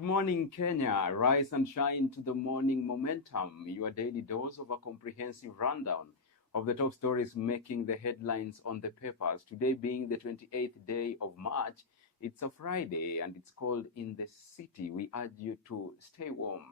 Good morning, Kenya. Rise and shine to the morning momentum, your daily dose of a comprehensive rundown of the top stories making the headlines on the papers. Today being the 28th day of March, it's a Friday and it's called In the City. We urge you to stay warm.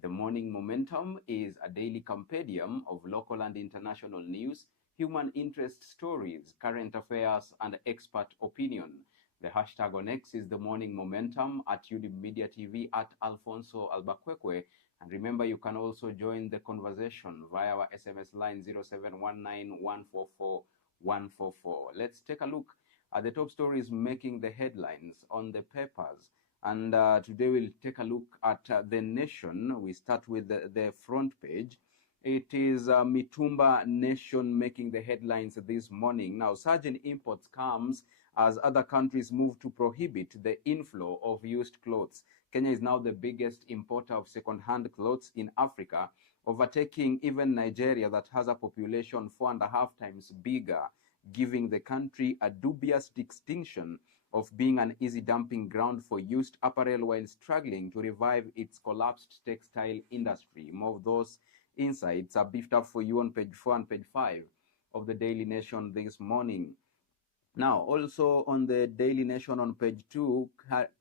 The morning momentum is a daily compendium of local and international news, human interest stories, current affairs, and expert opinion. The hashtag on X is the morning momentum, at Younib Media TV, at Alphonce Albakwekwe. And remember, you can also join the conversation via our SMS line 0719144144. Let's take a look at the top stories making the headlines on the papers. And today we'll take a look at The Nation. We start with the front page. It is Mtumba Nation making the headlines this morning. Now, surge in imports comes as other countries move to prohibit the inflow of used clothes. Kenya is now the biggest importer of second-hand clothes in Africa, overtaking even Nigeria that has a population 4.5 times bigger, giving the country a dubious distinction of being an easy dumping ground for used apparel while struggling to revive its collapsed textile industry. More of those insights are beefed up for you on page 4 and page 5 of the Daily Nation this morning. Now, also on the Daily Nation on page 2,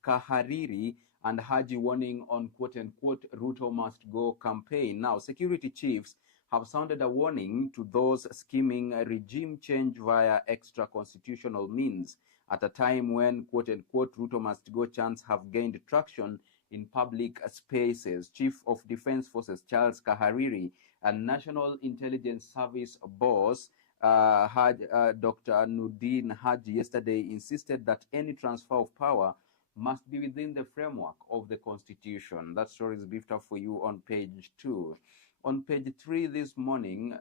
Kahariri and Haji warning on quote-unquote Ruto must go campaign. Now, security chiefs have sounded a warning to those scheming a regime change via extra-constitutional means at a time when quote-unquote Ruto must go chants have gained traction in public spaces. Chief of Defense Forces Charles Kahariri and National Intelligence Service boss Dr. Nudin Haji yesterday insisted that any transfer of power must be within the framework of the Constitution. That story is beefed up for you on page 2. On page 3 this morning,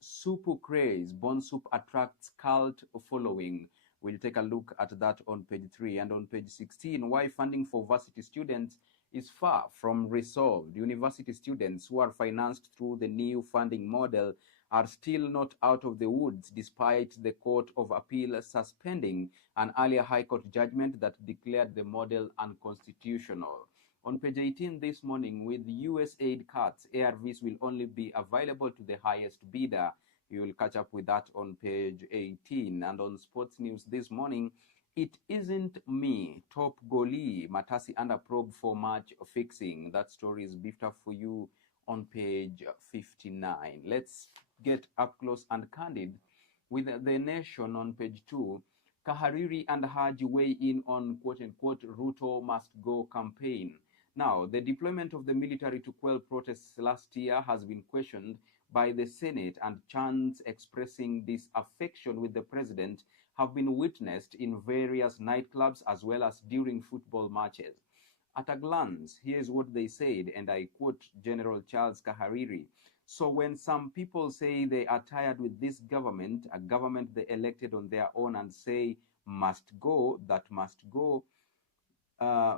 Supu craze, Bon Soup attracts cult following. We'll take a look at that on page 3. And on page 16, why funding for varsity students is far from resolved. University students who are financed through the new funding model are still not out of the woods despite the Court of Appeal suspending an earlier High Court judgment that declared the model unconstitutional. On page 18 this morning, with USAID cuts, ARVs will only be available to the highest bidder. You will catch up with that on page 18. And on sports news this morning, it isn't me, top goalie, Matasi under probe for match fixing. That story is beefed up for you on page 59. Let's get up close and candid with The Nation on page 2. Kahariri and Haji weigh in on quote-unquote Ruto must go campaign. Now, the deployment of the military to quell protests last year has been questioned by the Senate, and chants expressing disaffection with the president have been witnessed in various nightclubs as well as during football matches. At a glance, here's what they said, and I quote General Charles Kahariri. So when some people say they are tired with this government, a government they elected on their own, and say must go, that must go,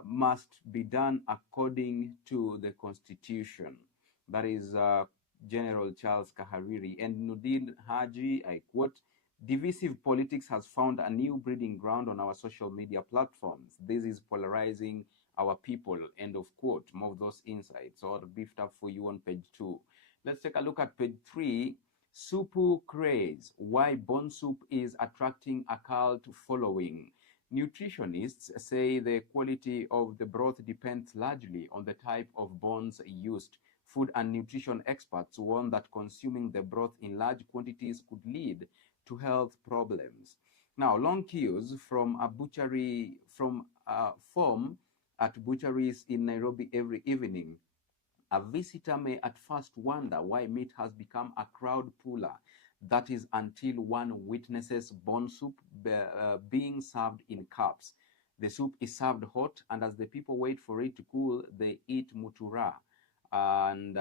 must be done according to the Constitution. That is General Charles Kahariri. And Nudin Haji, I quote, divisive politics has found a new breeding ground on our social media platforms. This is polarizing our people, end of quote. More of those insights are beefed up for you on page 2. Let's take a look at page 3. Supu craze, why Bon Soup is attracting a cult following. Nutritionists say the quality of the broth depends largely on the type of bones used. Food and nutrition experts warn that consuming the broth in large quantities could lead to health problems. Now, long queues from a butchery form at butcheries in Nairobi every evening. A visitor may at first wonder why meat has become a crowd puller. That is until one witnesses Bon Soup being served in cups. The soup is served hot, and as the people wait for it to cool, they eat mutura. And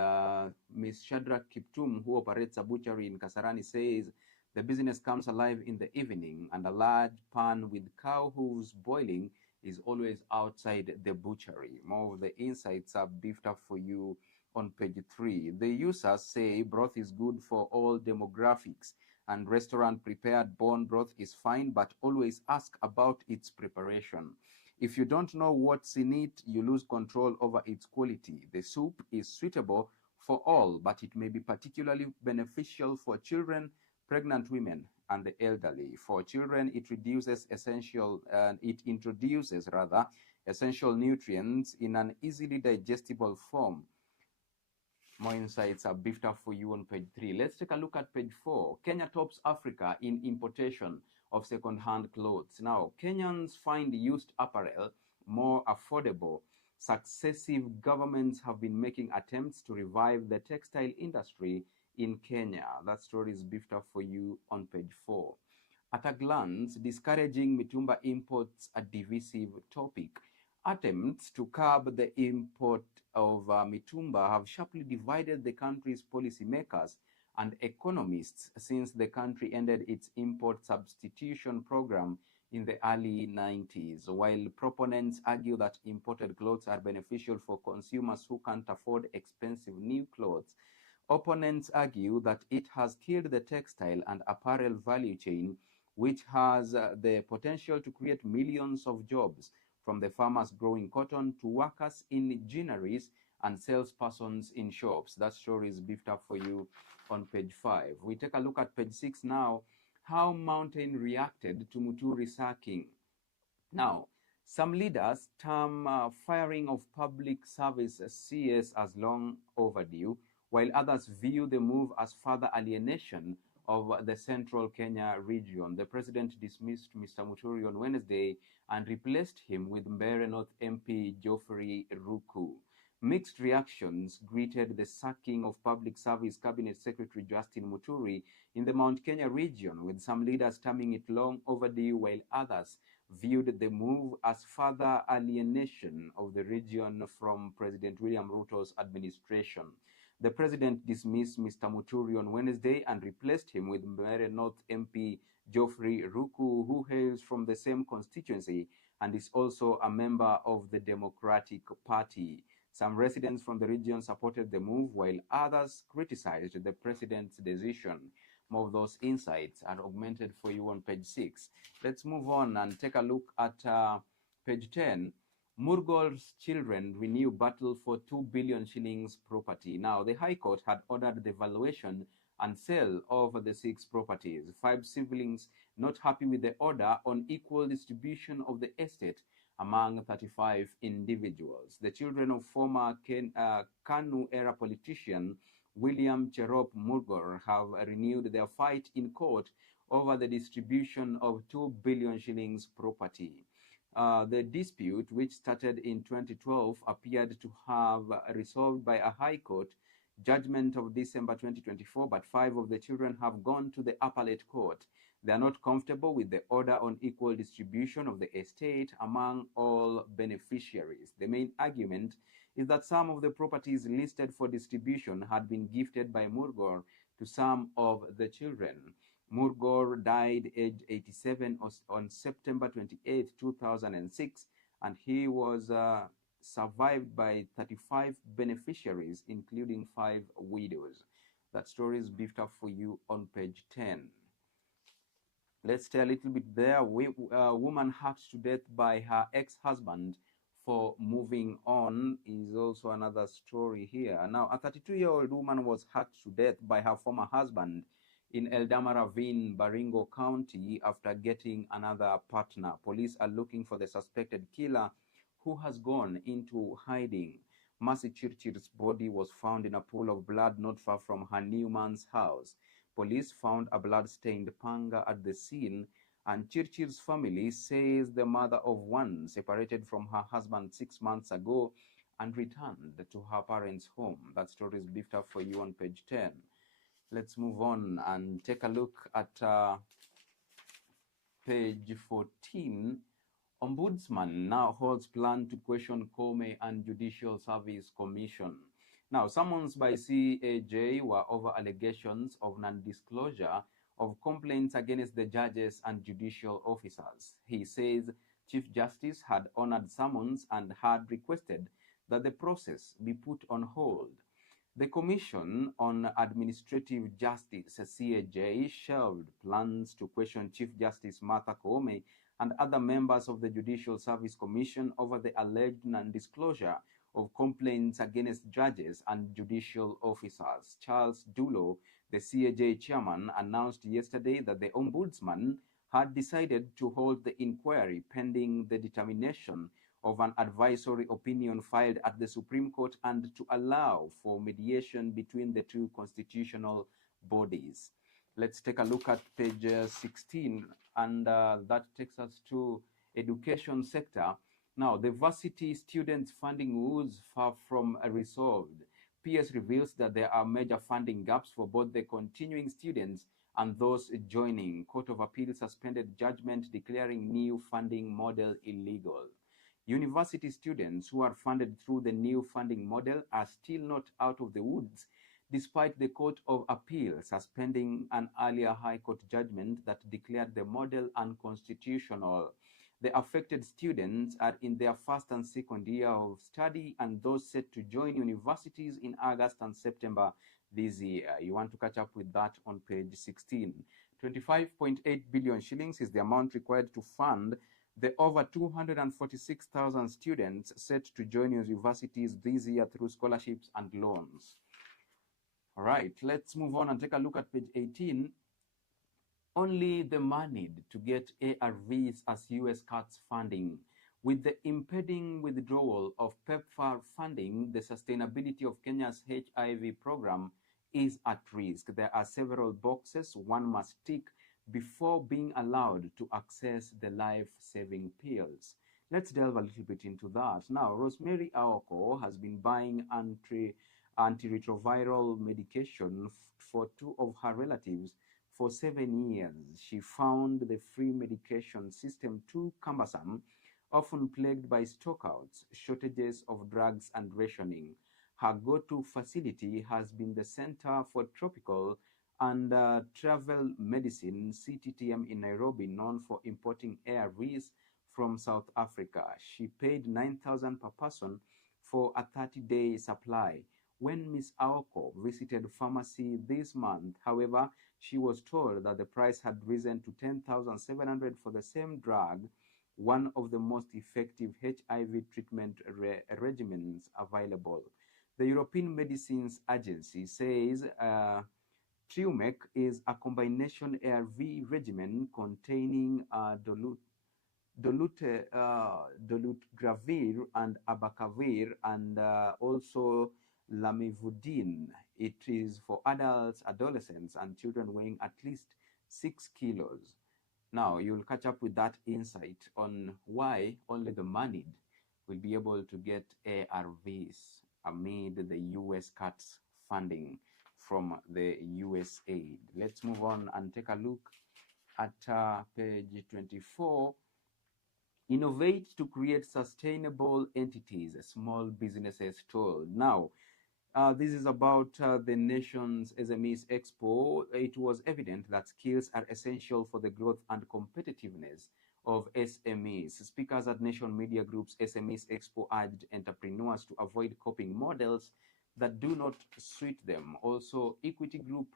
Ms. Shadrach Kiptum, who operates a butchery in Kasarani, says the business comes alive in the evening, and a large pan with cow hooves boiling is always outside the butchery. More of the insights are beefed up for you on page 3. The users say broth is good for all demographics, and restaurant prepared bone broth is fine, but always ask about its preparation. If you don't know what's in it, you lose control over its quality. The soup is suitable for all, but it may be particularly beneficial for children, pregnant women, and the elderly. For children, it introduces essential nutrients in an easily digestible form. More insights are beefed up for you on page 3. Let's take a look at page 4. Kenya tops Africa in importation of second-hand clothes. Now, Kenyans find used apparel more affordable. Successive governments have been making attempts to revive the textile industry in Kenya. That story is beefed up for you on page 4. At a glance, discouraging Mtumba imports a divisive topic. Attempts to curb the import of Mtumba have sharply divided the country's policymakers and economists since the country ended its import substitution program in the early 90s. While proponents argue that imported clothes are beneficial for consumers who can't afford expensive new clothes, opponents argue that it has killed the textile and apparel value chain, which has the potential to create millions of jobs, from the farmers growing cotton to workers in ginneries and salespersons in shops. That story is beefed up for you on page 5. We take a look at page 6 now. How Mountain reacted to Muturi sacking. Now, some leaders term firing of public service CS as long overdue, while others view the move as further alienation of the central Kenya region. The president dismissed Mr. Muturi on Wednesday and replaced him with Mbeere North MP Geoffrey Ruku. Mixed reactions greeted the sacking of Public Service Cabinet Secretary Justin Muturi in the Mount Kenya region, with some leaders terming it long overdue, while others viewed the move as further alienation of the region from President William Ruto's administration. The president dismissed Mr. Muturi on Wednesday and replaced him with Mbeere North MP Geoffrey Ruku, who hails from the same constituency and is also a member of the Democratic Party. Some residents from the region supported the move, while others criticized the president's decision. More of those insights are augmented for you on page 6. Let's move on and take a look at page 10. Murgol's children renew battle for 2 billion shillings property. Now, the High Court had ordered the valuation and sale of the 6 properties. 5 siblings not happy with the order on equal distribution of the estate among 35 individuals. The children of former KANU-era politician William Cherop Murgor have renewed their fight in court over the distribution of 2 billion shillings property. The dispute, which started in 2012, appeared to have resolved by a High Court judgment of December 2024, but 5 of the children have gone to the appellate court. They are not comfortable with the order on equal distribution of the estate among all beneficiaries. The main argument is that some of the properties listed for distribution had been gifted by Murgor to some of the children. Murgor died aged 87 on September 28, 2006, and he was survived by 35 beneficiaries, including 5 widows. That story is beefed up for you on page 10. Let's stay a little bit there. A woman hacked to death by her ex-husband for moving on is also another story here. Now, a 32-year-old woman was hacked to death by her former husband in Eldama Ravine, Baringo County, after getting another partner. Police are looking for the suspected killer, who has gone into hiding. Mercy Chirchir's body was found in a pool of blood not far from her new man's house. Police found a blood-stained panga at the scene, and Chirchir's family says the mother of one separated from her husband 6 months ago and returned to her parents' home. That story is beefed up for you on page 10. Let's move on and take a look at page 14. Ombudsman now holds plan to question Kome and Judicial Service Commission. Now, summons by CAJ were over allegations of non-disclosure of complaints against the judges and judicial officers. He says Chief Justice had honored summons and had requested that the process be put on hold. The Commission on Administrative Justice, CAJ, shelved plans to question Chief Justice Martha Koome and other members of the Judicial Service Commission over the alleged non-disclosure of complaints against judges and judicial officers. Charles Dulo, the CAJ chairman, announced yesterday that the Ombudsman had decided to hold the inquiry pending the determination of an advisory opinion filed at the Supreme Court and to allow for mediation between the two constitutional bodies. Let's take a look at page 16, and that takes us to education sector. Now, the varsity students funding woes far from resolved. PS reveals that there are major funding gaps for both the continuing students and those joining. Court of Appeal suspended judgment declaring new funding model illegal. University students who are funded through the new funding model are still not out of the woods, despite the Court of Appeal suspending an earlier High Court judgment that declared the model unconstitutional. The affected students are in their first and second year of study and those set to join universities in August and September this year. You want to catch up with that on page 16. 25.8 billion shillings is the amount required to fund the over 246,000 students set to join universities this year through scholarships and loans. All right, let's move on and take a look at page 18. Only the moneyed to get ARVs as US cuts funding. With the impending withdrawal of PEPFAR funding, the sustainability of Kenya's HIV program is at risk. There are several boxes one must tick before being allowed to access the life-saving pills. Let's delve a little bit into that. Now, Rosemary Aoko has been buying antiretroviral medication for two of her relatives for 7 years. She found the free medication system too cumbersome, often plagued by stockouts, shortages of drugs, and rationing. Her go-to facility has been the Center for Tropical and Travel Medicine, CTTM, in Nairobi, known for importing ARVs from South Africa. She paid 9,000 per person for a 30-day supply. When Ms. Aoko visited pharmacy this month, however, she was told that the price had risen to 10,700 for the same drug, one of the most effective HIV treatment regimens available. The European Medicines Agency says Triumec is a combination ARV regimen containing dolutegravir and abacavir and also lamivudine. It is for adults, adolescents, and children weighing at least 6 kilos. Now, you'll catch up with that insight on why only the moneyed will be able to get ARVs amid the US cuts funding from the USAID. Let's move on and take a look at page 24. Innovate to create sustainable entities, small businesses told. Now, this is about the nation's SMEs Expo. It was evident that skills are essential for the growth and competitiveness of SMEs. Speakers at Nation Media Group's SMEs Expo urged entrepreneurs to avoid copying models that do not suit them. Also, Equity Group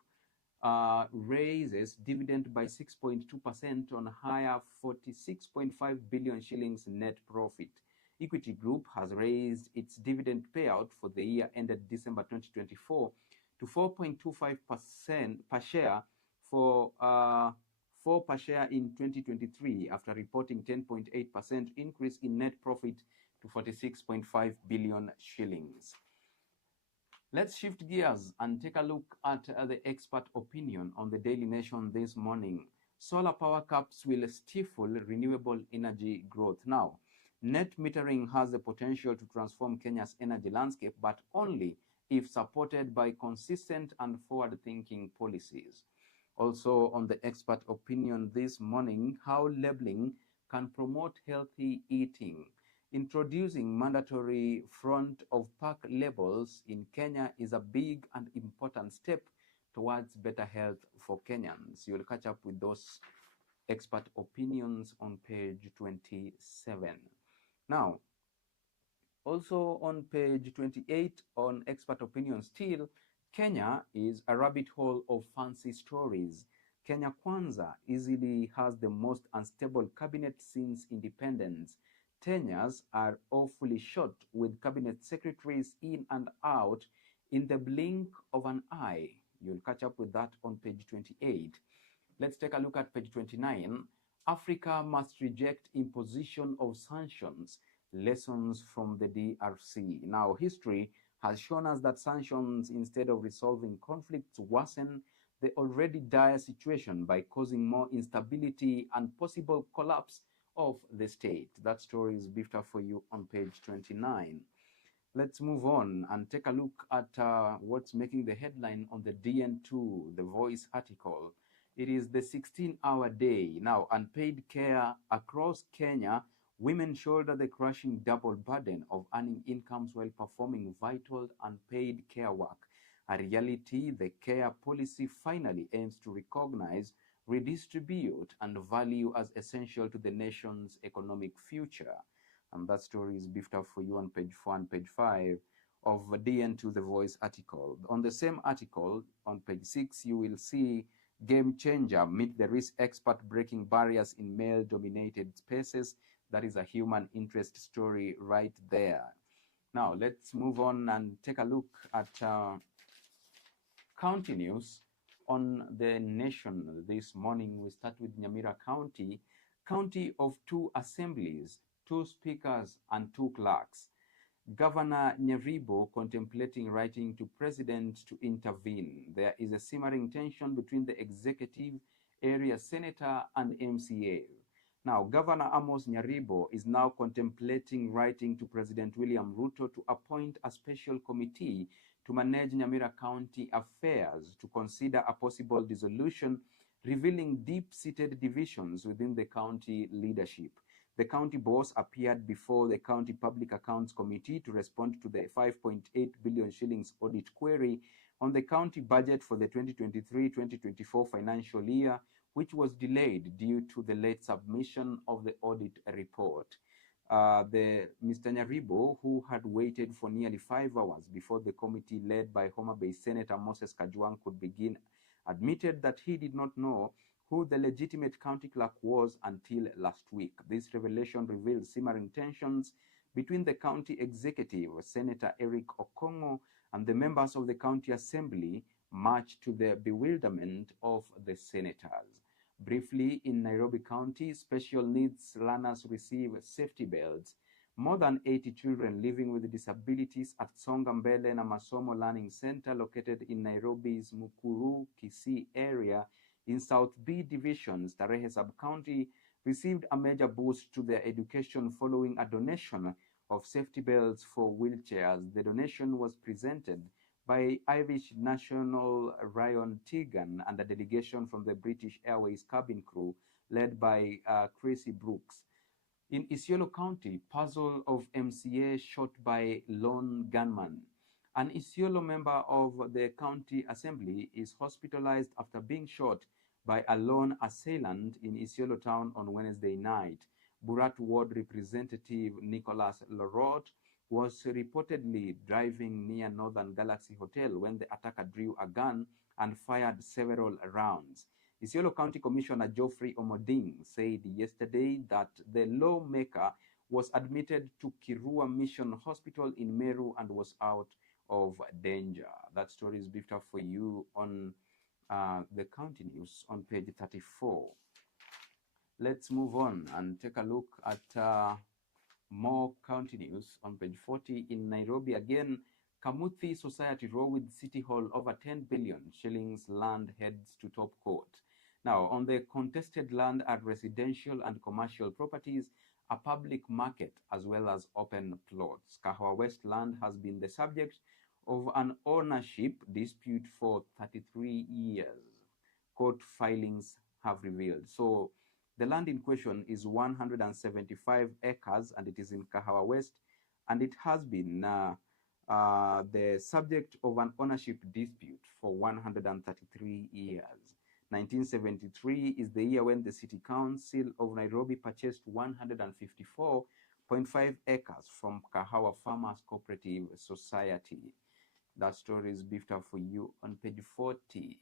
raises dividend by 6.2% on higher 46.5 billion shillings net profit. Equity Group has raised its dividend payout for the year ended December 2024 to 4.25% per share for 4 per share in 2023 after reporting 10.8% increase in net profit to 46.5 billion shillings. Let's shift gears and take a look at the expert opinion on the Daily Nation this morning. Solar power caps will stifle renewable energy growth. Now, net metering has the potential to transform Kenya's energy landscape, but only if supported by consistent and forward-thinking policies. Also on the expert opinion this morning, how labeling can promote healthy eating. Introducing mandatory front-of-pack labels in Kenya is a big and important step towards better health for Kenyans. You'll catch up with those expert opinions on page 27. Now, Also on page 28 on expert opinion still, Kenya is a rabbit hole of fancy stories. Kenya Kwanza easily has the most unstable cabinet since independence. Tenures are awfully short, with cabinet secretaries in and out in the blink of an eye. You'll catch up with that on page 28. Let's take a look at page 29. Africa must reject imposition of sanctions. Lessons from the DRC. Now, history has shown us that sanctions, instead of resolving conflicts, worsen the already dire situation by causing more instability and possible collapse of the state. That story is beefed up for you on page 29. Let's move on and take a look at what's making the headline on the DN2, the Voice article. It is the 16-hour day. Now, unpaid care across Kenya, women shoulder the crushing double burden of earning incomes while performing vital unpaid care work. A reality the care policy finally aims to recognize, redistribute, and value as essential to the nation's economic future. And that story is beefed up for you on page 4 and page 5 of DN2 The Voice article. On the same article, on page 6, you will see Game Changer, meet the risk expert breaking barriers in male-dominated spaces. That is a human interest story right there. Now, let's move on and take a look at county news on the nation this morning. We start with Nyamira County, county of 2 assemblies, 2 speakers, and 2 clerks. Governor Nyaribo contemplating writing to president to intervene. There is a simmering tension between the executive, area senator, and MCA. Now, Governor Amos Nyaribo is now contemplating writing to President William Ruto to appoint a special committee to manage Nyamira County affairs to consider a possible dissolution, revealing deep-seated divisions within the county leadership. The county boss appeared before the County Public Accounts Committee to respond to the 5.8 billion shillings audit query on the county budget for the 2023-2024 financial year, which was delayed due to the late submission of the audit report. Mr. Nyaribo, who had waited for nearly 5 hours before the committee led by Homa Bay Senator Moses Kajwang could begin, admitted that he did not know who the legitimate county clerk was until last week. This revelation reveals simmering tensions between the county executive, Senator Eric Okongo, and the members of the county assembly, much to the bewilderment of the senators. Briefly, in Nairobi County, special needs learners receive safety belts. More than 80 children living with disabilities at Songa Mbele na Masomo Learning Center, located in Nairobi's Mukuru, Kisii area, in South B Division, Starehe Sub-County, received a major boost to their education following a donation of safety belts for wheelchairs. The donation was presented by Irish national Ryan Tegan and a delegation from the British Airways cabin crew led by Chrissy Brooks. In Isiolo County, puzzle of MCA shot by lone gunman. An Isiolo member of the county assembly is hospitalized after being shot by a lone assailant in Isiolo town on Wednesday night. Burat Ward Representative Nicholas Lorot was reportedly driving near Northern Galaxy Hotel when the attacker drew a gun and fired several rounds. Isiolo County Commissioner Geoffrey Omoding said yesterday that the lawmaker was admitted to Kirua Mission Hospital in Meru and was out of danger. That story is beefed up for you on the county news on page 34. Let's move on and take a look at more county news on page 40. In Nairobi again, Kamuthi Society row with City Hall over 10 billion shillings land heads to top court. Now, on the contested land at residential and commercial properties, a public market as well as open plots. Kahawa West land has been the subject of an ownership dispute for 33 years. Court filings have revealed. So the land in question is 175 acres and it is in Kahawa West, and it has been the subject of an ownership dispute for 133 years. 1973 is the year when the City Council of Nairobi purchased 154 0.5 acres from Kahawa Farmers Cooperative Society. That story is beefed up for you on page 40.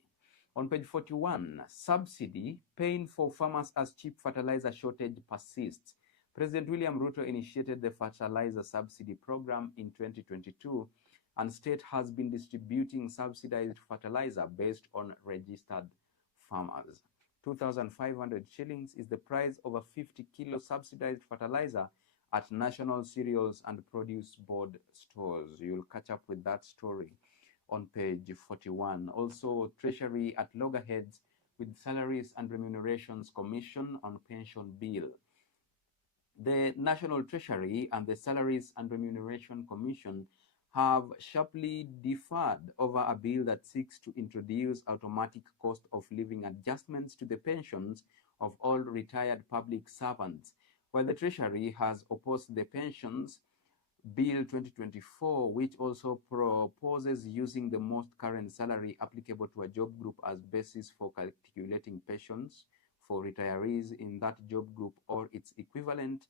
On page 41, subsidy paying for farmers as cheap fertilizer shortage persists. President William Ruto initiated the fertilizer subsidy program in 2022, and state has been distributing subsidized fertilizer based on registered farmers. 2,500 shillings is the price of a 50 kilo subsidized fertilizer at National Cereals and Produce Board stores. You'll catch up with that story on page 41. Also, Treasury at loggerheads with Salaries and Remunerations Commission on pension bill. The National Treasury and the Salaries and Remuneration Commission have sharply differed over a bill that seeks to introduce automatic cost of living adjustments to the pensions of all retired public servants. While the Treasury has opposed the Pensions Bill 2024, which also proposes using the most current salary applicable to a job group as basis for calculating pensions for retirees in that job group or its equivalent,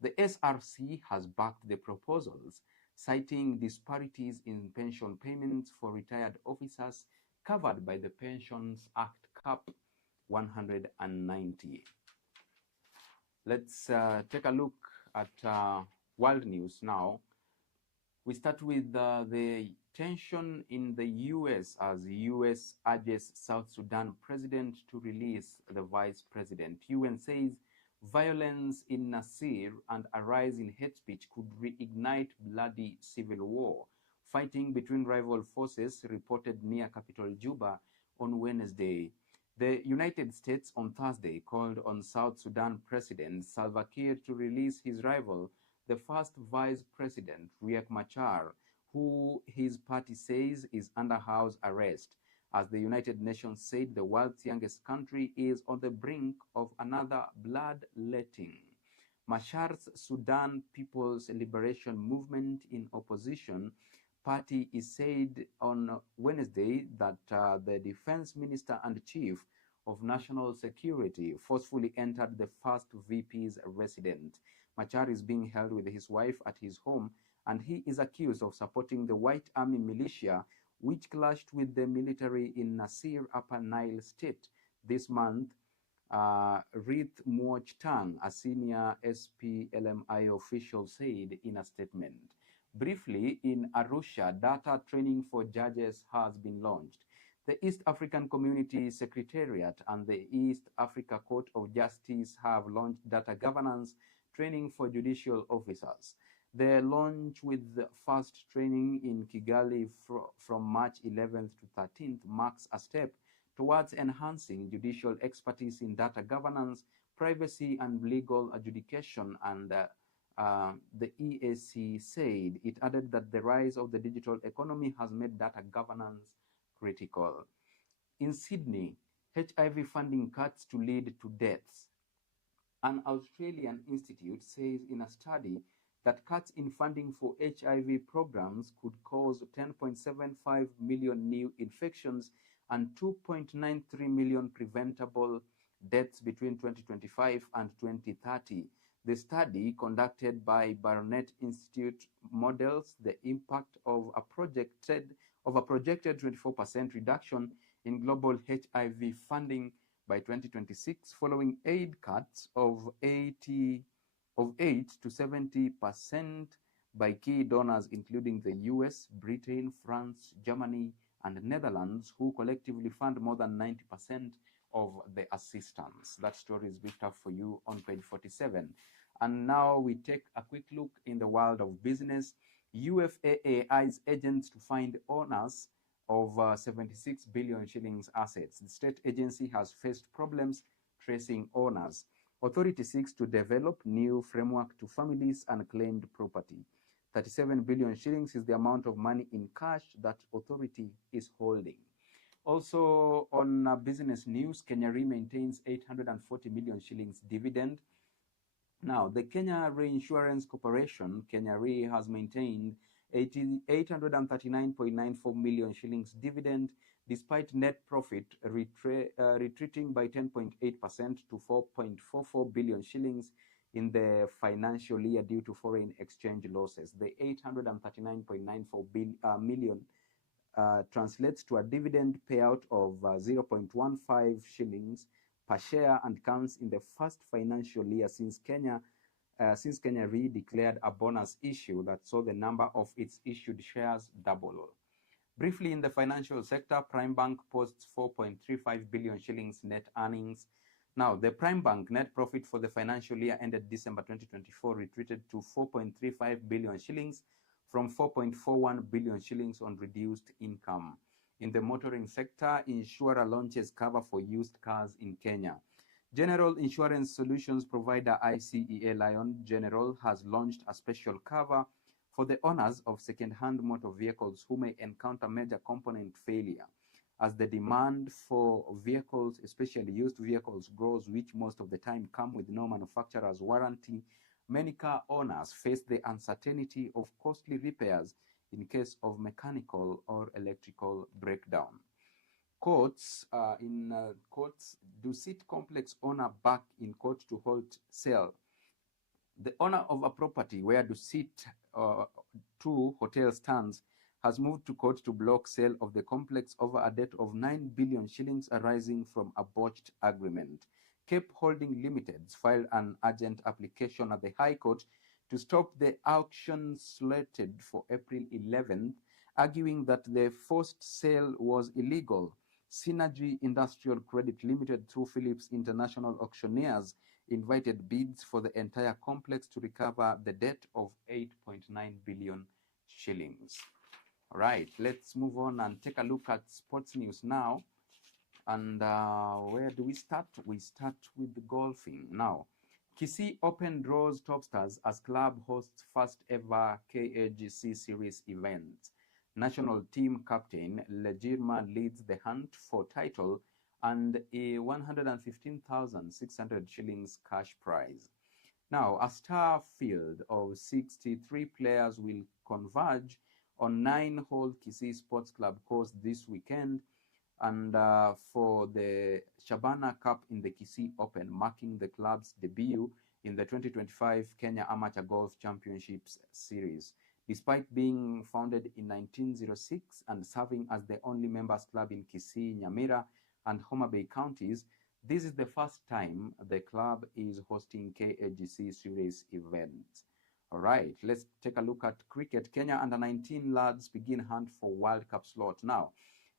the SRC has backed the proposals, citing disparities in pension payments for retired officers covered by the Pensions Act Cap 190. Let's take a look at world news now. We start with the tension in the U.S. as the U.S. urges South Sudan president to release the vice president. UN says violence in Nasir and a rise in hate speech could reignite bloody civil war. Fighting between rival forces reported near capital Juba on Wednesday. The United States on Thursday called on South Sudan President Salva Kiir to release his rival, the first vice president, Riek Machar, who his party says is under house arrest, as the United Nations said the world's youngest country is on the brink of another bloodletting. Machar's Sudan People's Liberation Movement in opposition party is said on Wednesday that the defense minister and chief of national security forcefully entered the first VP's residence. Machar is being held with his wife at his home, and he is accused of supporting the White Army militia, which clashed with the military in Nasir, Upper Nile State this month. Rith Muoch Tang, a senior SPLMI official, said in a statement. Briefly, in Arusha, data training for judges has been launched. The East African Community Secretariat and the East Africa Court of Justice have launched data governance training for judicial officers. The launch with the first training in Kigali from March 11th to 13th marks a step towards enhancing judicial expertise in data governance, privacy, and legal adjudication, and the EAC said. It added that the rise of the digital economy has made data governance critical. In Sydney, HIV funding cuts to lead to deaths. An Australian institute says in a study that cuts in funding for HIV programs could cause 10.75 million new infections and 2.93 million preventable deaths between 2025 and 2030. The study, conducted by Barnett Institute, models the impact of a projected 24% reduction in global HIV funding by 2026, following aid cuts of 8 to 70% by key donors, including the US, Britain, France, Germany, and Netherlands, who collectively fund more than 90% of the assistance. That story is beefed up for you on page 47. And now we take a quick look in the world of business. UFAA eyes agents to find owners of 76 billion shillings assets. The state agency has faced problems tracing owners. Authority seeks to develop new framework to families and claimed property. 37 billion shillings is the amount of money in cash that authority is holding. Also on business news, Kenya Re maintains 840 million shillings dividend. Now, the Kenya Reinsurance Corporation, Kenya Re, has maintained 839.94 million shillings dividend, despite net profit retreating by 10.8% to 4.44 billion shillings in the financial year due to foreign exchange losses. The 839.94 million translates to a dividend payout of 0.15 shillings per share and comes in the first financial year since Kenya re-declared a bonus issue that saw the number of its issued shares double. Briefly, in the financial sector, Prime Bank posts 4.35 billion shillings net earnings. Now, the Prime Bank net profit for the financial year ended December 2024 retreated to 4.35 billion shillings from 4.41 billion shillings on reduced income. In the motoring sector, insurer launches cover for used cars in Kenya. General Insurance Solutions provider ICEA Lion General has launched a special cover for the owners of second-hand motor vehicles who may encounter major component failure. As the demand for vehicles, especially used vehicles, grows, which most of the time come with no manufacturer's warranty, many car owners face the uncertainty of costly repairs in case of mechanical or electrical breakdown. Courts, Dusit complex owner back in court to halt sale. The owner of a property where Dusit 2 hotel stands has moved to court to block sale of the complex over a debt of 9 billion shillings arising from a botched agreement. Cape Holding Limited filed an urgent application at the High Court to stop the auction slated for April 11th, arguing that the forced sale was illegal. Synergy Industrial Credit Limited, through Phillips International Auctioneers, invited bids for the entire complex to recover the debt of 8.9 billion shillings. All right, let's move on and take a look at sports news now. And where do we start? We start with the golfing. Now, Kisii Open draws top stars as club hosts first ever KAGC series event. National team captain Lejirma leads the hunt for title and a 115,600 shillings cash prize. Now, a star field of 63 players will converge on 9-hole Kisii Sports Club course this weekend, and for the Shabana Cup in the Kisii Open, marking the club's debut in the 2025 Kenya Amateur Golf Championships Series. Despite being founded in 1906 and serving as the only members club in Kisii, Nyamira, and Homa Bay counties, this is the first time the club is hosting KAGC Series events. All right, let's take a look at cricket. Kenya under-19 lads begin hunt for World Cup slot. Now,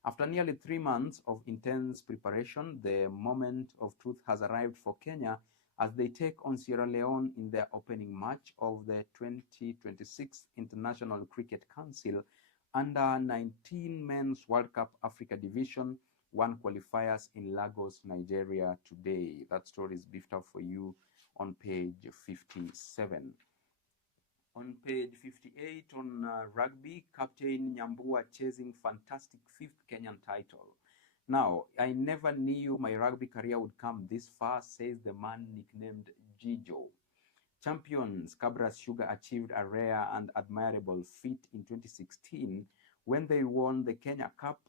after nearly 3 months of intense preparation, the moment of truth has arrived for Kenya as they take on Sierra Leone in their opening match of the 2026 International Cricket Council Under-19 Men's World Cup Africa Division 1 qualifiers in Lagos, Nigeria today. That story is beefed up for you on page 57. On page 58 on rugby, Captain Nyambua chasing fantastic 5th Kenyan title. Now, I never knew my rugby career would come this far, says the man nicknamed Gijo. Champions Cabras Sugar achieved a rare and admirable feat in 2016 when they won the Kenya Cup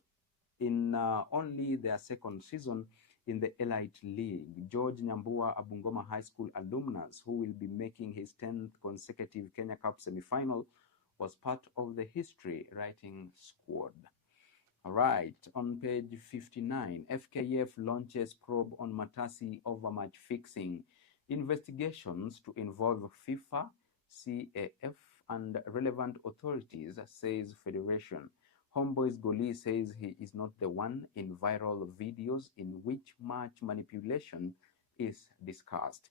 in only their second season in the Elite League. George Nyambua, a Bungoma High School alumnus who will be making his 10th consecutive Kenya Cup semi-final, was part of the history-writing squad. All right, on page 59, FKF launches probe on Matasi over match fixing. Investigations to involve FIFA, CAF, and relevant authorities, says Federation. Homeboy's goalie says he is not the one in viral videos in which match manipulation is discussed.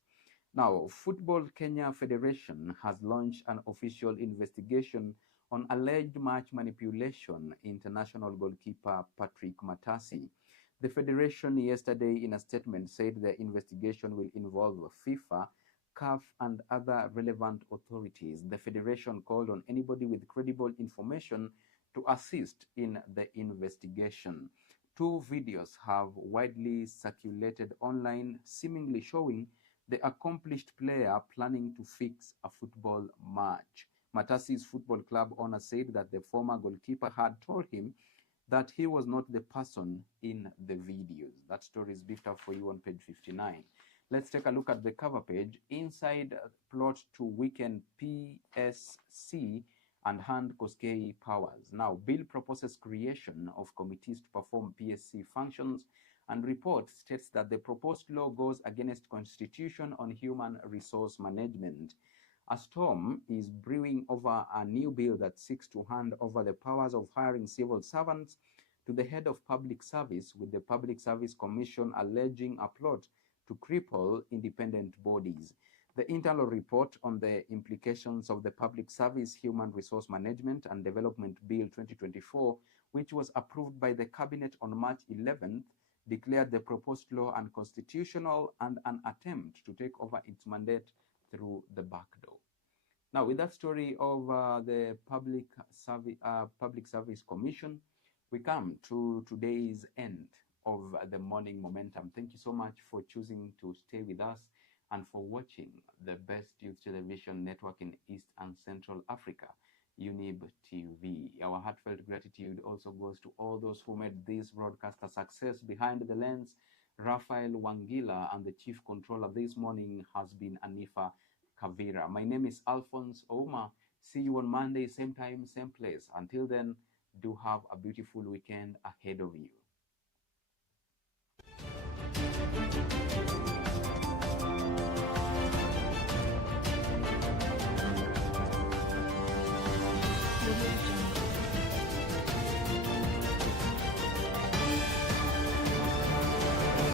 Now, Football Kenya Federation has launched an official investigation on alleged match manipulation international goalkeeper Patrick Matasi. The Federation yesterday in a statement said the investigation will involve FIFA, CAF, and other relevant authorities. The Federation called on anybody with credible information to assist in the investigation. 2 videos have widely circulated online, seemingly showing the accomplished player planning to fix a football match. Matasi's football club owner said that the former goalkeeper had told him that he was not the person in the videos. That story is beefed up for you on page 59. Let's take a look at the cover page. Inside, plot to weaken PSC and hand Koskei powers. Now, bill proposes creation of committees to perform PSC functions, and report states that the proposed law goes against Constitution on Human Resource Management. A storm is brewing over a new bill that seeks to hand over the powers of hiring civil servants to the head of public service, with the Public Service Commission alleging a plot to cripple independent bodies. The internal report on the implications of the Public Service Human Resource Management and Development Bill 2024, which was approved by the Cabinet on March 11th, declared the proposed law unconstitutional and an attempt to take over its mandate through the back door. Now, with that story of the Public Service Commission, we come to today's end of the morning momentum. Thank you so much for choosing to stay with us and for watching the best youth television network in East and Central Africa, Younib TV. Our heartfelt gratitude also goes to all those who made this broadcast a success. Behind the lens, Raphael, Wangila, and the chief controller this morning has been Anifa, Kavira. My name is Alphonse, Ouma. See you on Monday, same time, same place. Until then, do have a beautiful weekend ahead of you.